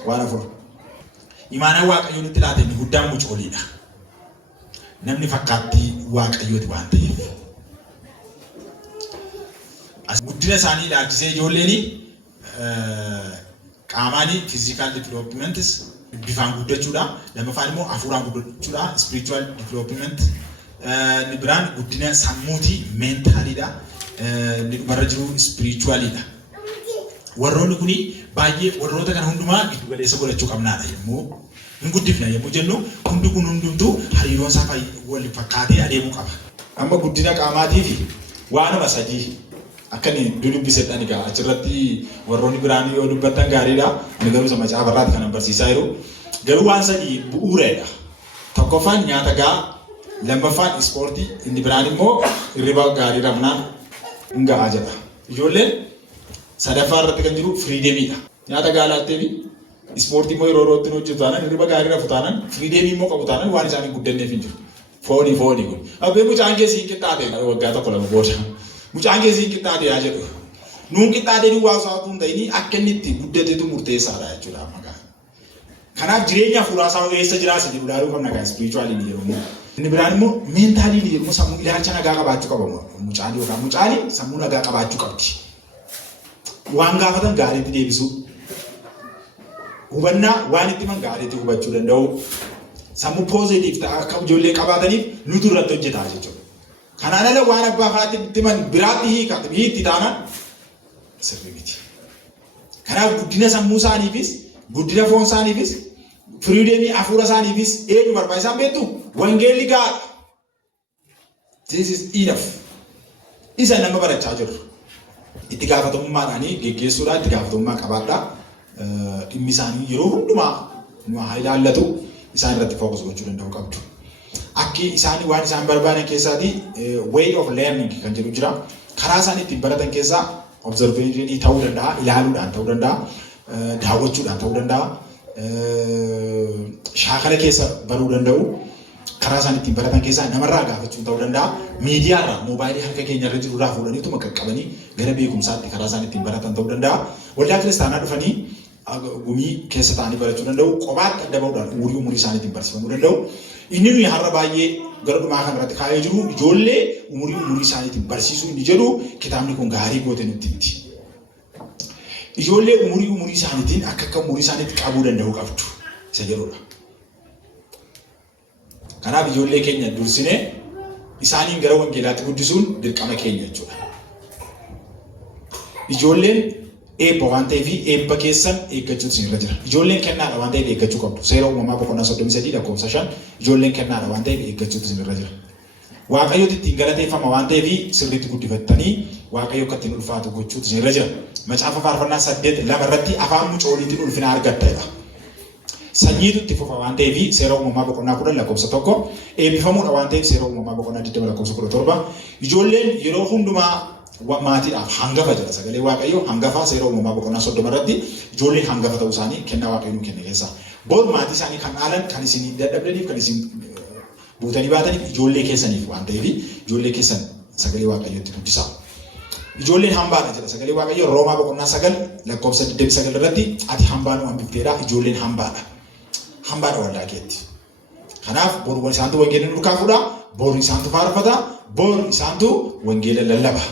Waan afur. Imaanaan Waaqayyoo nutti laate inni guddaan mucooliidha. Namni fakkaattii Waaqayyooti waan ta'eef. Guddina isaanii ilaalchisee ijoolleen qaamaanii physical developmentis bifaan guddachuudha. Lammaffaan immoo hafuuraan guddachuudha. Spiritual development. Inni biraan guddina sammuutii meentaaliidha. Inni dhumarra jiru spiritualidha. Warroonni kuni baay'ee warroota kana hundumaa giddu galeessa godhachuu qabnaadha yommuu hin guddifna yommuu jennu hundi kun hundumtuu hariiroon isaa wal fakkaatee adeemuu qaba. Amma guddina qaamaatii fi waanuma sadii akka inni dubbisedhaan egaa achirratti warroonni biraan yoo dubbatan gaariidha. Ani garuu isa macaafarraatti kan barsiisaa jiru. Garuu waan sadii bu'uuradha. Tokkoffaan nyaata gahaa, lammaffaan ispoortii, inni biraan immoo hirriba gaarii rafnaan hin gahaa jedha. Ijoolleen sadaffaa irratti kan jiru firiideemiidha. Nyaata gahaa laattee fi ispoortii immoo yeroo yerootti hojjetu taanaan, hirriba gaarii rafu taanaan, firiideemii immoo qabu taanaan waan isaanii guddanneef hin jiru. Foonii kun. Abbee mucaan keessi hin qixxaate waggaa tokko lama booda. Mucaan keessi hin qixxaate yaa jedhu. Nuun qixxaatee waa osoo hin ta'in akka inni itti guddatetu murteessaadha jechuudha maqaan. Kanaaf jireenya hafuuraa isaa eessa jiraasa jedhu ilaaluu qabna kan spiritually ni jedhamu. Inni biraan immoo mentally ni jedhamu sammuu ilaalcha nagaa qabaachuu qaba mucaan yookaan mucaan sammuu nagaa qabaachuu qabdi. Waan gaafatan gaariitti deebisuu. Hubannaa waan itti man gaariitti hubachuu danda'u. Sammuu positive ta'a akka ijoollee qabaataniif nuti irratti hojjetaa jechuudha. Kanaan ala waan abbaa faatti itti man biraatti hiitti taanaan sirrii miti. Kanaaf guddina sammuu isaaniifis guddina foon isaaniifis firiideemii hafuura isaaniifis eenyu barbaachisaan beektu wangeelli gaadha. This is enough. Isa nama barachaa jirru. Itti gaafatamummaadhaan geggeessuudhaan itti gaafatamummaa qabaadhaa. Dhimmi isaanii yeroo hundumaa nu haa ilaallatu isaan irratti fookus gochuu danda'u qabdu. Akki isaanii waan isaan barbaadan keessaatii way of learning kan jedhu jira. Karaa isaan ittiin baratan keessaa observationii ta'uu danda'a, ilaaluudhaan ta'uu danda'a, daawwachuudhaan ta'uu danda'a, shaakala keessa baruu danda'u. Karaa isaan ittiin baratan keessaa namarraa gaafachuun ta'uu danda'a. Miidiyaarraa moobaayilii harka keenya irra jiru irraa fuudhaniituma qaqqabanii gara beekumsaatti karaa isaan ittiin baratan ta'uu danda'a. Waldaa kiristaanaa dhufanii gumii keessa ta'anii barachuu danda'u. Kophaatti adda bahuudhaan umurii isaaniitiin barsiifamuu danda'u. Inni nuyi har'a baay'ee gara dhumaa kan irratti kaa'ee jiru ijoollee umurii isaaniitiin barsiisuu inni jedhu kitaabni kun gaarii goote nutti miti. Ijoollee umurii isaaniitiin akka umurii isaaniitti qabuu danda'u qabdu isa jedhudha. Kanaaf ijoollee keenya dursinee isaaniin gara wangeelaatti guddisuun dirqama keenya jechuudha. Ijoolleen eebba waan ta'eef eebba keessan eeggachuutu isinirra jira. Ijoolleen kennaadha waan ta'eef eeggachuu qabdu. Seera uumamaa boqonnaa 33 lakkoofsa 5 ijoolleen kennaadha waan ta'eef eeggachuutu isinirra jira. Waaqayyooti ittiin galateeffama waan ta'eef sirriitti guddifattanii Waaqayyo akka ittiin ulfaatu gochuutu isinirra jira. Macaafa faarfannaa 8:2 irratti afaan mucooliitiin ulfina argattedha. Sanyiitu itti fufa waan ta'eef seera uumamaa boqonnaa 10 lakkoofsa 1 eebbifamuudha waan ta'eef seera uumamaa boqonnaa 20 lakkoofsa 17 ijoolleen yeroo hundumaa maatiidhaaf hangafa jedha sagalee Waaqayyo hangafaa seera uumamaa boqonnaa 30 irratti ijoolleen hangafa ta'uu isaanii kennaa Waaqayyo kenne keessa. Bor maatii isaanii kan dhaalan kan isin dadhabdaniif kan isin buutanii baataniif ijoollee keessaniif waan ta'eef ijoollee keessan sagalee Waaqayyootti guddisaa. Ijoolleen hambaadha jedha sagalee Waaqayyo Roomaa boqonnaa 9 lakkoofsa 29 irratti ati hambaa nu hambifteedha ijoolleen hambaadha. Hambaadha waldaa keetti. Kanaaf bor isaantu wangeela nurkaa fuudha, bor isaantu faarfata, bor isaantu wangeela lallaba.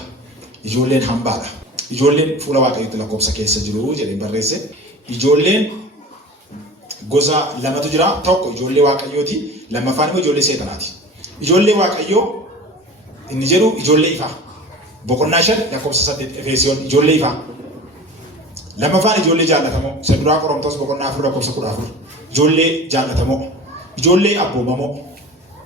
Ijoolleen hambaadha. Ijoolleen fuula Waaqayyootti lakkoofsa keessa jiru jedhee barreesse. Ijoolleen gosa lamatu jira. Tokko ijoollee Waaqayyooti, lammaffaan immoo ijoollee seexanaati. Ijoollee Waaqayyoo inni jedhu ijoollee ifaa. Boqonnaa 5 lakkoofsa 8 Efeesiyoon ijoollee ifaa. Lammaffaan ijoollee jaallatamoo. Isa duraa Qorontos boqonnaa 4 lakkoofsa 14. Ijoollee jaallatamoo. Ijoollee abboomamoo.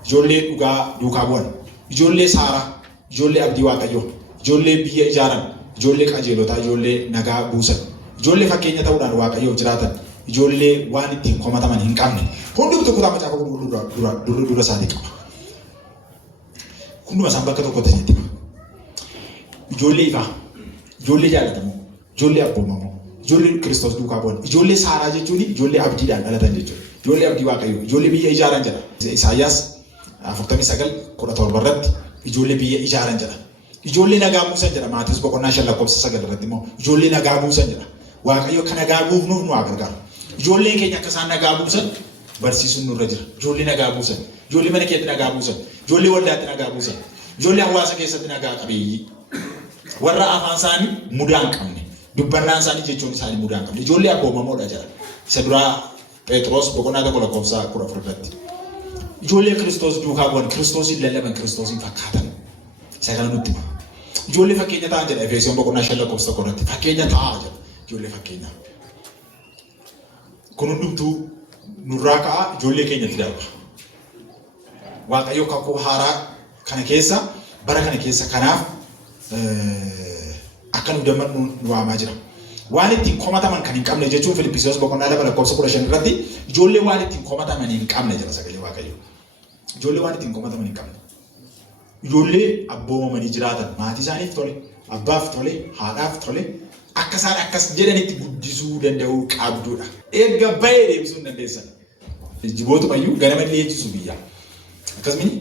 Ijoollee dhugaa duukaa bu'an. Ijoollee saaraa. Ijoollee abdii Waaqayyoo. Ijoollee biyya ijaaran. Ijoollee qajeelotaa. Ijoollee nagaa buusan. Ijoollee fakkeenya ta'uudhaan Waaqayyoof jiraatan. Ijoollee waan ittiin komataman hin qabne. Hundumtuu kutaa macaafa qulqulluu dura isaanii qaba. Hunduma isaan bakka tokkotti jetti. Ijoollee ifaa. Ijoollee jaallatamoo. Ijoollee abboomamoo. Ijoollee Kiristoos duukaa bu'an. Ijoollee saaraa jechuun ijoollee abdiidhaan dhalatan jechuudha. Ijoollee abdii Waaqayyoo. Ijoollee biyya ijaaran jedha. Isaayyaas 49:17 irratti ijoollee biyya ijaaran jedha. Ijoollee nagaa buusan jedha. Maatiyoos boqonnaa 5 lakkoofsa 9 irratti immoo ijoollee nagaa buusan jedha. Waaqayyo akka nagaa buufnuuf nu gargaara. Ijoolleen keenya akka isaan nagaa buusan barsiisuun nurra jira. Ijoollee nagaa buusan. Ijoollee mana keessatti nagaa buusan. Ijoollee waldaatti nagaa buusan. Ijoollee hawaasa keessatti nagaa qabeeyyii. Warra afaan isaanii mudaa hin qabne. Dubbannaan isaanii jechuun isaanii mudaa hin qabne. Ijoollee abboomamoodha jedha. Isa duraa Phexros boqonnaa 1 lakkoofsa 14 irratti. Ijoollee Kiristoos duukaa bu'an, Kiristoosin lallaban, Kiristoosin fakkaatan. Isa kana nutti hima. Ijoollee fakkeenya ta'an jedha Efeesiyoon boqonnaa 5 lakkoofsa 1 irratti. Fakkeenya ta'aa jedha. Ijoollee fakkeenya. Kun hundumtuu nurraa ka'a ijoollee keenyatti darba. Waaqayyo kakuu haaraa kana keessa bara kana keessa kanaaf akka nu dammadhu nu waamaa jira. Waan ittiin komataman kan hin qabne jechuun Filiippiisiyoos boqonnaa 2 lakkoofsa 15 irratti ijoollee waan ittiin komataman hin qabne jedha sagalee Waaqayyo. Ijoollee waan ittiin komataman hin qabne. Ijoollee abboomamanii jiraatan maatii isaaniif tole, abbaaf tole, haadhaaf tole akka isaan akkas jedhanitti guddisuu danda'uu qabdudha. Eegga bahee deebisuu hin dandeessan. Jibootumayyuu ganama leenjisuu biyyaa. Akkasumas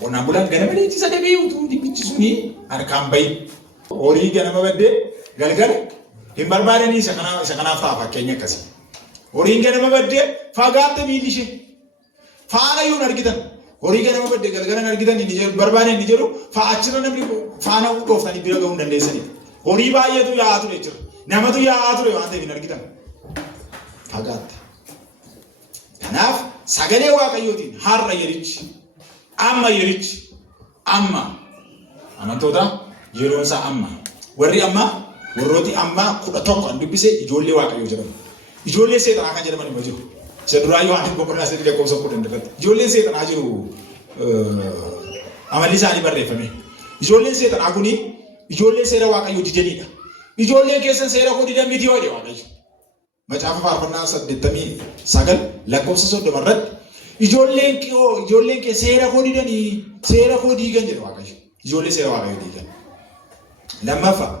qonnaan bulaan ganama leenjisa dabee utuu dinnichisuun harkaan bahi. Horii ganama baddee galgala hin barbaadanii isa kanaaf ta'a fakkeenya akkasii. Horiin ganama baddee fagaatte miilli ishee faana iyyuu hin argitan. Horii ganama baddee galgala hin argitan inni jedhu barbaadee inni jedhu achirra namni faana dhooftanii bira gahuu hin dandeessanidha. Horii baay'eetu yaa'aa ture jira. Namatu yaa'aa ture waan ta'eef hin argitan. Fagaatte. Kanaaf sagalee Waaqayyootiin har'a yerichi amma yerichi amma amantoota yeroon isaa amma warri amma warrooti amma 11 an dubbise ijoollee Waaqayyoo jedhamu. Ijoollee seexanaa kan jedhaman hin jiru. Isa duraa Yohaannis boqonnaa 3 lakkoofsa 10 irratti ijoolleen seexanaa jiru amalli isaanii barreeffame. Ijoolleen seexanaa kuni ijoollee seera Waaqayyoo didanidha. Ijoolleen keessan seera koo didan miti yoo jedhe Waaqayyo. Macaafa faarfannaa 89 lakkoofsa 30 irratti ijoolleen kee seera koo didanii seera koo diigan jedhe Waaqayyo. Ijoollee seera Waaqayyoo diigan. Lammaffaa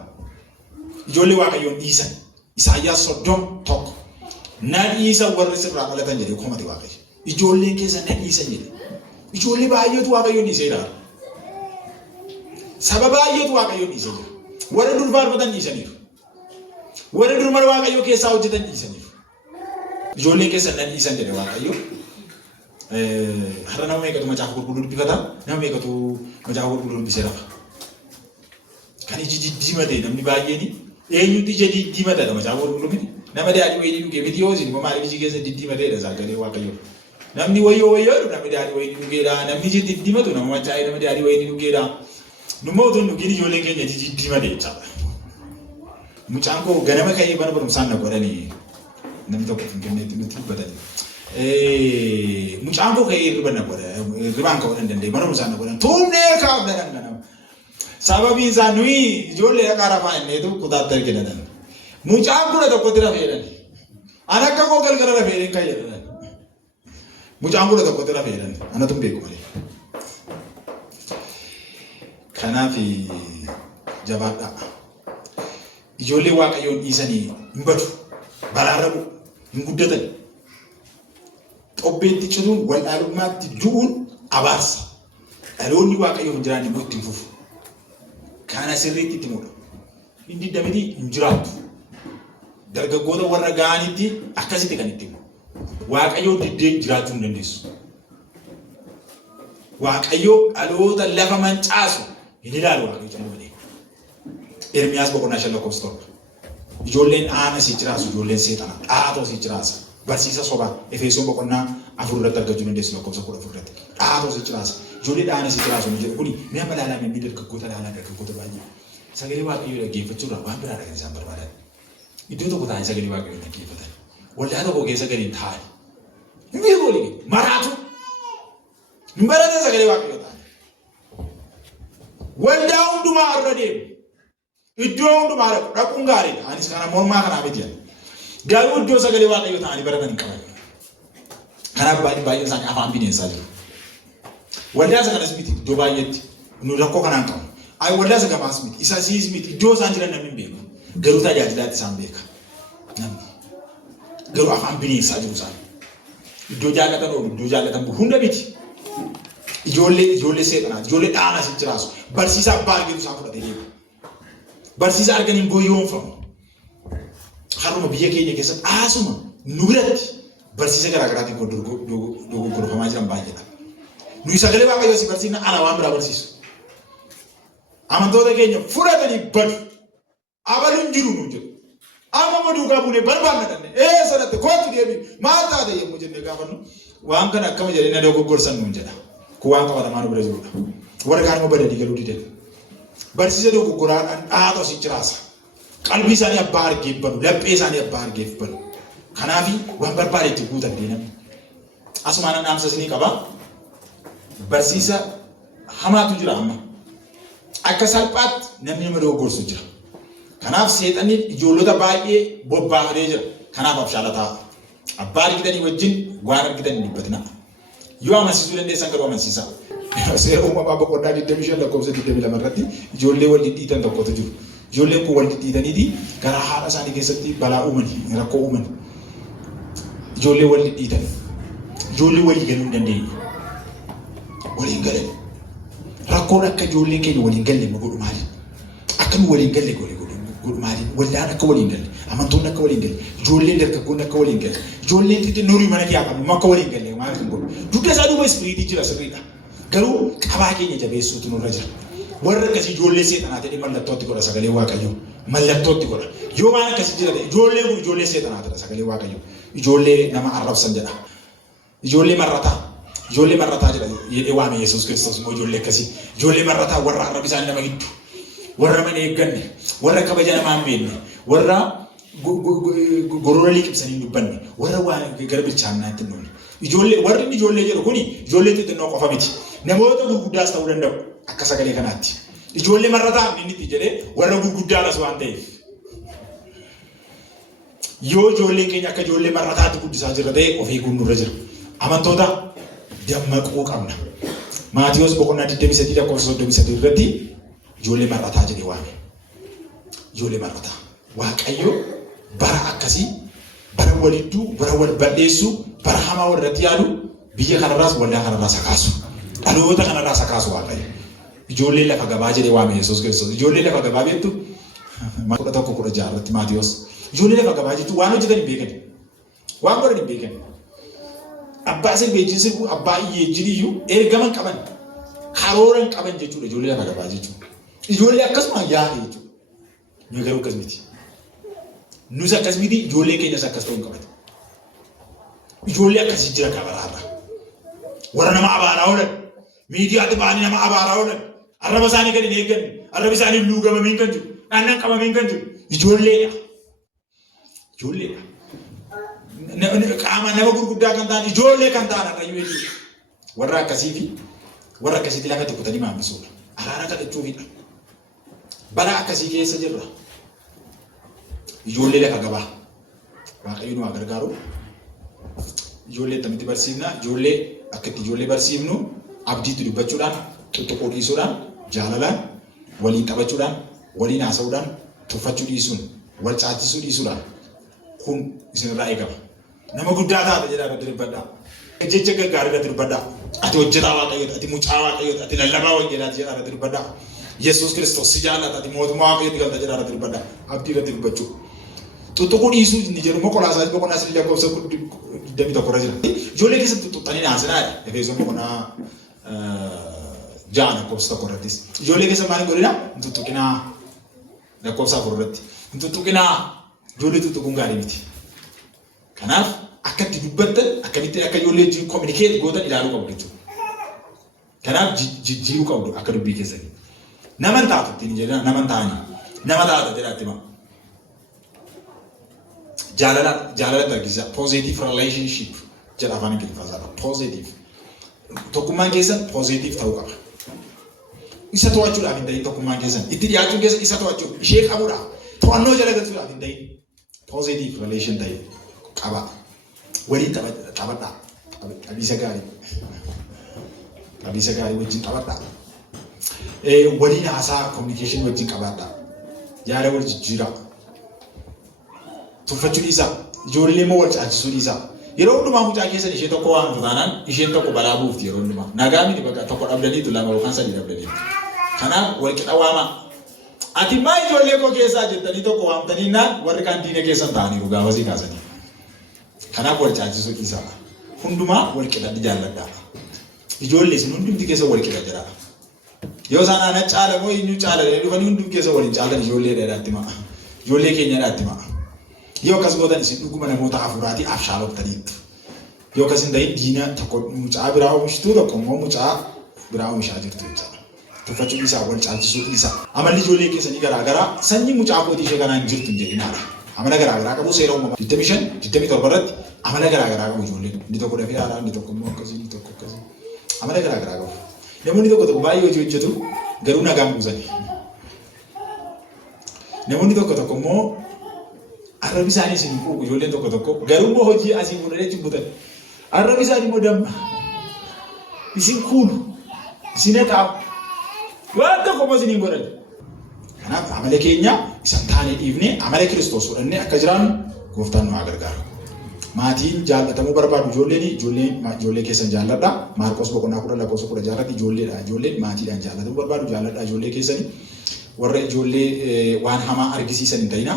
ijoollee Waaqayyoon dhiisan. Isaayyaas 31 na dhiisa warri sirraa dhalatan jedhe komate Waaqayyo. Ijoolleen keessan na dhiisan jedhe. Ijoollee baay'eetu Waaqayyoon dhiisee jira. Saba baay'eetu Waaqayyoon dhiisee jira. Warra dur faarfatan dhiisaniiru. Warra dur mana Waaqayyoo keessaa hojjetan dhiisaniiru. Ijoolleen keessan na dhiisan jedhe Waaqayyo. Har'a nama meeqatu macaafa qulqulluu dubbifata? Nama meeqatu macaafa qulqulluu dubbisee rafa? Kan iji diddiimate namni baay'een eenyutu ija diddiimatedha macaafa qulqulluu miti? Nama daadhii wayii dhugee miti yoo isin maaliif iji keessa diddiimateedha sagalee Waaqayyoo. Namni wayyoo namni daadhii wayii dhugeedha. Namni iji diddiimatu nama machaa'ee nama daadhii wayii dhugeedha. Nummaa utuu dhugeen ijoolleen keenya iji diddiimate jechaadha. Mucaan koo ganama ka'ee mana barumsaan na godhanii namni tokko finfinneetti nutti dubbatanii. Mucaan koo ka'ee hirriba na godha hirribaan ka'uu hin dandeenye mana barumsaan na godhan tuumnee kaa'amna kan ganama. Sababiin isaa nuyi ijoollee dhaqaa rafaa inneetu kutaatti arginatan. Mucaan kuna tokkotti rafeedhan. An akka koo galgala rafeedhan kan jedhan. Mucaan kuna tokkotti rafeedhan. Anatu beeku malee. Kanaaf jabaadhaa. Ijoollee Waaqayyoon dhiisanii hin badu. Baraaramu hin guddatan. Xobbeetti cituun waldhaalummaatti du'uun abaarsa. Dhaloonni Waaqayyoo hin jiraanne immoo ittiin fufu. Kana sirriitti itti mudha. Inni damedii hin jiraatu. Dargaggoota warra ga'anitti akkasitti kan itti himu. Waaqayyoo diddee jiraachuu hin dandeessu. Waaqayyoo dhaloota lafa mancaasu hin ilaalu Waaqayyoo jennee. Ermiyaas boqonnaa 5 lakkoofsa 7. Ijoolleen aana si jiraasu ijoolleen seexana dhaatoo si jiraasa. Barsiisa sobaa Efesoon boqonnaa 4 irratti argachuu dandeessu lakkoofsa 14 irratti. Dhaatoo si jiraasa. Ijoollee dhaana si jiraasu ni jedhu kuni nama laalaa namni dargaggoota baay'ee. Sagalee Waaqayyoo dhaggeeffachuudhaan waan biraadha kan isaan barbaadan. Iddoo tokko taa'anii sagalee Waaqayyoo dhaggeeffatan. Waldaa tokko keessa galiin taa'ani. Hin beeku walii maraatu. Hin baratan sagalee Waaqayyoo taa'ani. Waldaa hundumaa irra deemu. Iddoo hundumaa dhaquun gaariidha. Anis kana mormaa kanaa miti jedha. Garuu iddoo sagalee Waaqayyoo taa'anii baratan hin qaban. Kanaaf baay'een isaanii afaan bineensaa jiru. Waldaa isa kanas miti iddoo baay'eetti nu rakkoo kanaan qabu. Waldaa isa gamaas miti isa siis miti iddoo isaan jiran namni hin beeku. Garuu tajaajilaatti isaan beeka. Namni garuu afaan bineensaa jiru isaan. Iddoo jaallatan oolu iddoo jaallatan hunda miti. Ijoollee seexanaa ijoollee dhaana si jiraasu barsiisaa abbaa argeetu isaan fudhatee deema. Barsiisa arganiin goyoonfamu. Haruma biyya keenya keessatti asuma nu biratti barsiisa garaagaraatiin dogoggorfamaa jiran baay'eedha. Nuyi sagalee Waaqayyoo si barsiifna ana waan biraa barsiisu. Amantoota keenya fudhatanii badu. Abaluun jiru nu jedhu. Amma maduukaa buunee barbaanna dhanne. Sadatte kootu deebiin maal taate yemmuu jennee gaafannu waan kana akkama jedhee na dogoggorsan nuun jedha. Kun waan qabatamaa nu bira jirudha. Warra gaanuma badanii galuu didan. Barsiisa dogoggoraadhaan dhaatoo si jiraasa. Qalbii isaanii abbaa argeef banu, laphee isaanii abbaa argeef banu. Kanaafi waan barbaade itti guutan deemani. Asumaan dhaamsa isinii qabaa. Barsiisa hamaatu jira amma. Akka salphaatti namni nama dogoggorsu jira. Kanaaf seexanni ijoollota baay'ee bobbaafatee jira. Kanaaf abshaala ta'a. Abbaa argitanii wajjin waan argitan hin dhibbatina. Yoo amansiisuu dandeessan garuu amansiisaa. Seera uumamaa boqonnaa 25 lakkoofsa 22 irratti ijoollee wal dhidhiitan tokkotu jiru. Ijoolleen kun wal dhidhiitaniiti gara haadha isaanii keessatti balaa uumani, rakkoo uumani. Ijoollee wal dhidhiitan. Ijoollee walii galuu hin dandeenye. Waliin galan. Rakkoon akka ijoolleen keenya waliin galle nu godhu maali? Akka nu waliin galle godhu. Maaliin waldaan akka waliin galle, amantoonni akka waliin galle, ijoolleen dargaggoonni akka waliin galle, ijoolleen xixinnoorii mana kee qabu akka waliin galle maal kan godhu. Dugda isaa duuba ispiriitii jira sirriidha. Garuu qabaa keenya jabeessuutu nurra jira. Warra akkasii ijoollee seexanaa ta'e mallattootti godha sagalee Waaqayyoo. Mallattootti godha. Yoo waan akkasii jira ta'e ijoollee kun ijoollee seexanaa ta'e sagalee Waaqayyoo. Ijoollee nama arrabsan jedha. Ijoollee marrataa. Ijoollee marrataa jedha jedhee waame Yesuus Kiristoos immoo ijoollee akkasii. Ijoollee marrataa warra arrabisaan nama gidduu. Warra mana eegganne, warra kabaja namaa hin beekne, warra gorora liqimsanii hin dubbanne, warra waan gara bilchaannaatti hin dhufne. Ijoollee warri inni ijoollee jedhu kuni ijoollee xixinnoo qofa miti. Namoota gurguddaas ta'uu danda'u akka sagalee kanaatti. Ijoollee marrataa inni itti jedhee warra gurguddaadhas waan ta'eef. Yoo ijoolleen keenya akka ijoollee marrataatti guddisaa jirra ta'e of eeguun nurra jira. Amantoota dammaquu qabna. Maatiyoos boqonnaa 23 lakkoofsa 33 irratti ijoollee marrataa jedhee waame. Ijoollee marrataa. Waaqayyo bara akkasii, bara walidduu, bara wal balleessuu, bara hamaa warratti yaadu biyya kanarraas waldaa kanarraas hakaasu. Dhaloota kanarraas hakaasu Waaqayyo. Ijoollee lafa gabaa jedhee waame Yesuus Kiristoos. Ijoollee lafa gabaa beektu 11:16 irratti Maatiyoos. Ijoollee lafa gabaa jechuun waan hojjetan hin beekan. Waan godhan hin beekan. Abbaa sirbeejjiin sirbu, abbaa iyyeejjiin iyyuu ergaman qaban, karooran qaban jechuudha ijoollee lafa gabaa jechuudha. Ijoollee akkasuma yaada jechuudha. Nu garuu akkas miti. Nus akkas miti ijoollee keenyas akkas ta'uu hin qabatu. Ijoollee akkasii jira kabaraarra. Warra nama abaaraa oolan, miidiyaatti ba'anii nama abaaraa oolan, arraba isaanii kan hin eegganne, arraba isaanii luugamamiin kan jiru, aannan qabamiin kan jiru. Ijoolleedha. Ijoolleedha. Qaama nama gurguddaa kan ta'an ijoollee kan ta'an har'ayyuu jechuudha. Warra akkasii fi warra akkasiitti lafa tuqatanii maambisuudha. Araara kadhachuufidha. Bara akkasii keessa jirra. Ijoollee lafa gabaa. Waaqayyo nu haa gargaaru. Ijoollee akkamitti barsiifna? Ijoollee akka itti ijoollee barsiifnu abdiitti dubbachuudhaan, tuttuquu dhiisuudhaan, jaalalaan, waliin taphachuudhaan, waliin haasa'uudhaan, tuffachuu dhiisuun, wal caalchisuu dhiisuudhaan kun isinirraa eegama. Nama guddaa taate jedhaa irratti dubbadhaa. Jecha gaggaarii irratti dubbadhaa. Ati hojjetaa Waaqayyooti, ati mucaa Waaqayyooti, ati lallabaa wangeelaati jedhaa irratti dubbadhaa. Yesuus Kiristoos si jaallata, ati mootummaa Waaqayyooti galta jedhaa irratti dubbadhaa. Abdii irratti dubbachuu. Tuttuquu dhiisuu inni jedhu immoo qolaasaa boqonnaa 3 lakkoofsa 21 irra jira. Ijoollee keessatti tuttuqxanii naasinaadha. Efesoon boqonnaa 6 lakkoofsa 1 irrattis. Ijoollee keessa maaliin godhina? Hin tuttuqinaa lakkoofsa 4 irratti. Hin tuttuqinaa ijoollee tuttuquun gaarii miti. Kanaaf akka itti dubbattan akkamitti akka ijoollee wajjin kominikeet gootan ilaaluu qabdu jechuudha. Kanaaf jijjiiruu qabdu akka dubbii keessanii. Nama taatu ittiin jedhana nama taa'anii nama taata jedhaatti hima. Jaalala argisiisa. Positive relationship jedha afaan Ingiliffaadhaan. Positive. Tokkummaan keessan positive ta'uu qaba. Isa to'achuudhaaf hin ta'in tokkummaan keessan. Itti dhiyaachuun keessan isa to'achuu ishee qabuudhaaf to'annoo jala galchuudhaaf hin ta'in. Positive relation ta'e qaba. Waliin taphadhaa. Qabiisa gaarii. Qabiisa gaarii wajjin taphadhaa. Waliin haasaa communication wajjin qabaadhaa. Yaada wal jijjiiraa. Tuffachuu dhiisaa. Ijoollee immoo wal caalchisuu dhiisaa. Yeroo hundumaa mucaa keessan ishee tokko waan taanaan isheen tokko balaa buufti yeroo hundumaa. Nagaa miti bakka tokko dhabdaniitu lama yookaan sadii dhabdaniitu. Kanaaf wal qixa waamaa. Ati maa ijoollee koo keessaa jettanii tokko waamtanii naan warri kaan diina keessan ta'aniiru gaafasii kaasanii. Kanaaf wal caalchisuu dhiisaa. Hundumaa wal qixatti jaalladhaa. Ijoollee isin hundumti keessa wal qixa jedhaa. Yoo isaan ana caala moo eenyu caala dhufanii hundum keessa waliin caalan ijoollee dheeraatti ma'a. Ijoollee keenya dheeraatti ma'a. Yoo akkas gootan isin dhuguma namoota hafuuraatii abshaalottaniitu. Yoo akkas hin ta'in diina tokko mucaa biraa oomishtuu tokko immoo mucaa biraa oomishaa jirtu jechuudha. Tuffachuu dhiisaa wal caalchisuu dhiisaa. Amalli ijoollee keessanii garaagaraa sanyii mucaa kootii ishee kanaan jirtu hin jedhinaadha. Amala garaagaraa qabu seera uumamaa 25, 27 irratti amala garaagaraa qabu ijoolleen. Inni tokko dafee haadha, inni tokko immoo akkasii, inni tokko akkasii. Amala garaagaraa qabu. Namoonni tokko baay'ee hojii hojjetu garuu nagaan buusani. Namoonni tokko immoo arrabni isaanii isin quuqu ijoolleen tokko garuu immoo hojii asii fuudhanii achi butan. Arrabni isaanii immoo damma. Isin kuulu. Isin haxaa'u. Waan tokko immoo isin hin godhan. Kanaaf amala keenya isan taanee dhiifnee amala Kiristoos fudhannee akka jiraannu gooftaan nu haa gargaaru. Maatiin jaallatamuu barbaadu ijoollee keessan jaalladhaa. Maarqos boqonnaa 10 lakkoofsa 16 irratti ijoolleedha. Ijoolleen maatiidhaan jaallatamuu barbaadu jaalladhaa ijoollee keessanii. warra ijoollee waan hamaa argisiisan hin ta'ina.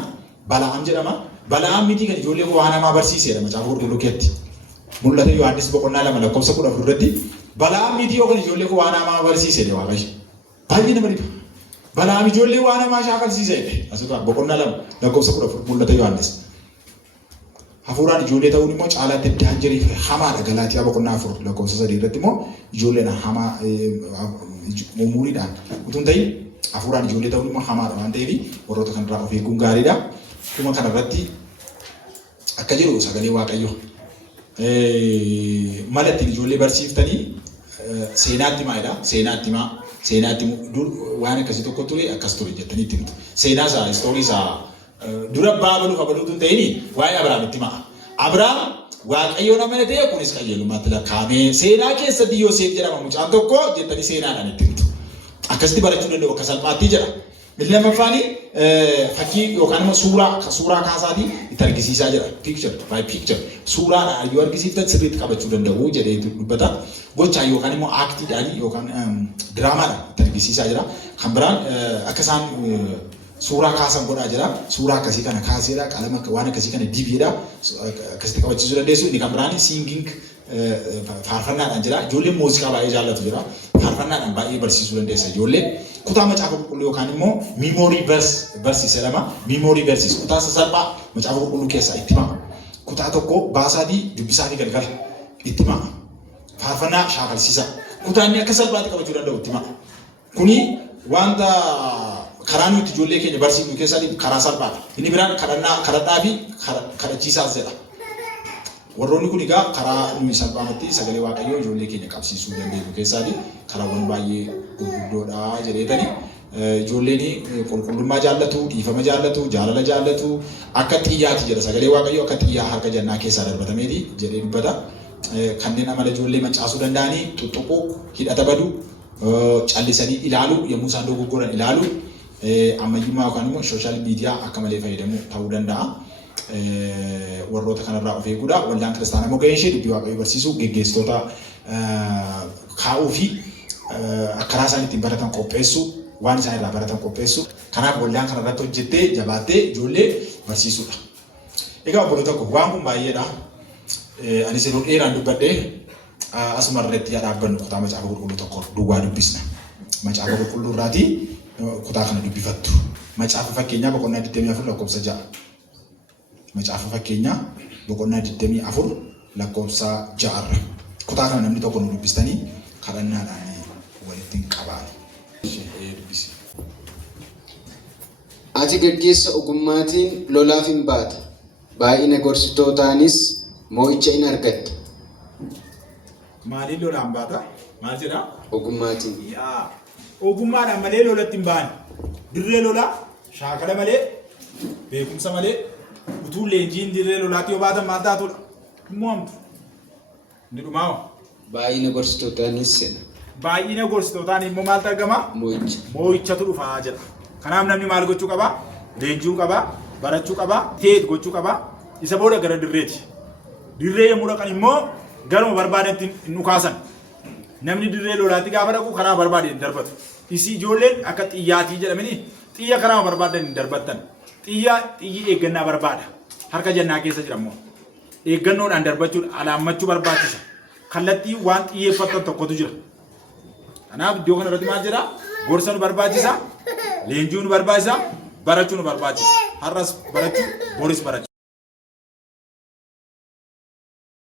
Bala'aam jedhama. Bala'aam miti kan ijoollee waan hamaa barsiisedha macaafa qulqulluu keessatti. Mul'ata Yohaannis boqonnaa 2 lakkoofsa 14 irratti Bala'aam miti yookaan ijoollee waan hamaa barsiisedha Waaqayyo. Baay'ee nama dhiba. Bala'aam ijoollee waan hamaa shaakalsiisedha. Asirraa boqonnaa 2 lakkoofsa 14 mul'ata Yohaannis. Hafuuraan ijoollee ta'uun immoo caalaatti daanjarii fi hamaadha. Galaatiyaa boqonnaa 4 lakkoofsa 3 irratti immoo ijoolleen hamaa muumuriidhaan utuu hin ta'in hafuuraan ijoollee ta'uun immoo hamaadha waan ta'eef warroota kanarraa of eeguun gaariidha. Kuma kanarratti akka jiru sagalee Waaqayyoo mala ittiin ijoollee barsiiftanii seenaatti maalidha? Seenaatti waan akkasii tokko ture akkas ture jettanii itti himtu. Seenaa isaa istoorii isaa dura baabaluutu hin ta'in waa'ee Abrahaamitti himaa. Abrahaam Waaqayyoon amanatee kunis qajeelummaatti lakkaa'ame. Seenaa keessatti Yoosef jedhama mucaan tokko jettanii seenaadhaan itti himtu. Akkasitti barachuu danda'u akka salphaatti jedha. Inni lammaffaani fakkii yookaan immoo suuraa kaasaatii itti argisiisaa jira. Picture by picture. Suuraadhaan yoo argisiiftan sirriitti qabachuu danda'u jedhee dubbata. Gochaan yookaan immoo aaktiidhaan yookaan diraamaadhaan itti argisiisaa jira. Kan biraan akka isaan suuraa kaasan godhaa jira. Suuraa akkasii kana kaaseedha. Qalama waan akkasii kana dibiidha. Akkasitti qabachiisuu dandeessu. Inni kan biraan singing faarfannaadhaan jira. Ijoolleen muuziqaa baay'ee jaallatu jira. Faarfannaadhaan baay'ee barsiisuu dandeessa ijoollee. Kutaa macaafa qulqulluu yookaan immoo memory verse jedhama. Memory verses kutaa sasalphaa macaafa qulqulluu keessaa itti hima. Kutaa tokko baasaatii dubbisaatii galgala itti hima. Faarfannaa shaakalsiisa. Kutaa inni akka salphaatti qabachuu danda'u itti hima. Kuni wanta karaa nuti ijoollee keenya barsiifnu keessatti karaa salphaadha. Inni biraan kadhadhaa fi kadhachiisaas jedha. Warroonni kun egaa karaa nuyi salphaamatti sagalee Waaqayyoo ijoollee keenya qabsiisuu dandeenyu keessaati karaawwan baay'ee gurguddoodha jedheetani ijoolleen qulqullummaa jaallatu, dhiifama jaallatu, jaalala jaallatu akka xiyyaati jedha sagalee Waaqayyoo akka xiyyaa harka jannaa keessaa darbatameeti jedhee dubbata. Kanneen amala ijoollee mancaasuu danda'anii tuttuquu, hidhata baduu, callisanii ilaaluu, yommuu isaan dogoggoran ilaaluu, ammayyummaa yookaan immoo sooshaal miidiyaa akka malee fayyadamu ta'uu danda'a. Warroota kanarraa of eeguudha. Waldaan kiristaanaa immoo gaheen ishee dubbii Waaqayyoo barsiisuu, geggeessitoota kaa'uu fi karaa isaan ittiin baratan qopheessu, waan isaan irraa baratan qopheessu. Kanaaf waldaan kanarratti hojjettee jabaattee ijoollee barsiisuudha. Egaa obboloota ko waan kun baay'eedha. Anis yeroo dheeraan dubbadhee asuma irratti dhaabbannu kutaa macaafa qulqulluu tokko duwwaa dubbisna. Macaafa qulqulluu irraatii kutaa kana dubbifattu. Macaafa fakkeenyaa boqonnaa 24 lakkoofsa 6. Macaafa fakkeenyaa boqonnaa 24 lakkoofsa 6. Kutaa kana namni tokko nu dubbistanii kadhannaadhaan walitti qabaan. Ati gaggeessa ogummaatiin lolaaf hin baata. Baay'ina gorsitootaanis moo'icha in argatta. Maaliin lolaan baata? Maal jedhaa? Ogummaatiin. Ogummaadhaan malee lolatti hin baane. Dirree lolaa shaakala malee beekumsa malee utuu leenjiin dirree lolaatti yoo baatan maal taatudha? Immoo hamtu. Inni dhumaa baay'ina gorsitootaanis seena. Baay'ina gorsitootaan immoo maaltu argama? Moo'icha. Moo'ichatu dhufaa jedha. Kanaaf namni maal gochuu qabaa? Leenji'uu qabaa, barachuu qabaa, teet gochuu qabaa. Isa booda gara dirreeti. Dirree yommuu dhaqan immoo garuma barbaadetti hin dhukaasan. Namni dirree lolaatti gaafa dhaqu karaa barbaade hin darbatu. Isi ijoolleen akka xiyyaatii jedhamanii xiyya karaa barbaadan hin darbattan. Xiyyi eeggannaa barbaada. Harka jannaa keessa jira immoo. Eeggannoodhaan darbachuun alaammachuu barbaachisa. Kallattii waan xiyyeeffatan tokkotu jira. Kanaaf iddoo kana irratti maal jedhaa? Gorsa nu barbaachisa, leenjii nu barbaachisa, barachuu nu barbaachisa. Har'as barachuu, boris barachuu.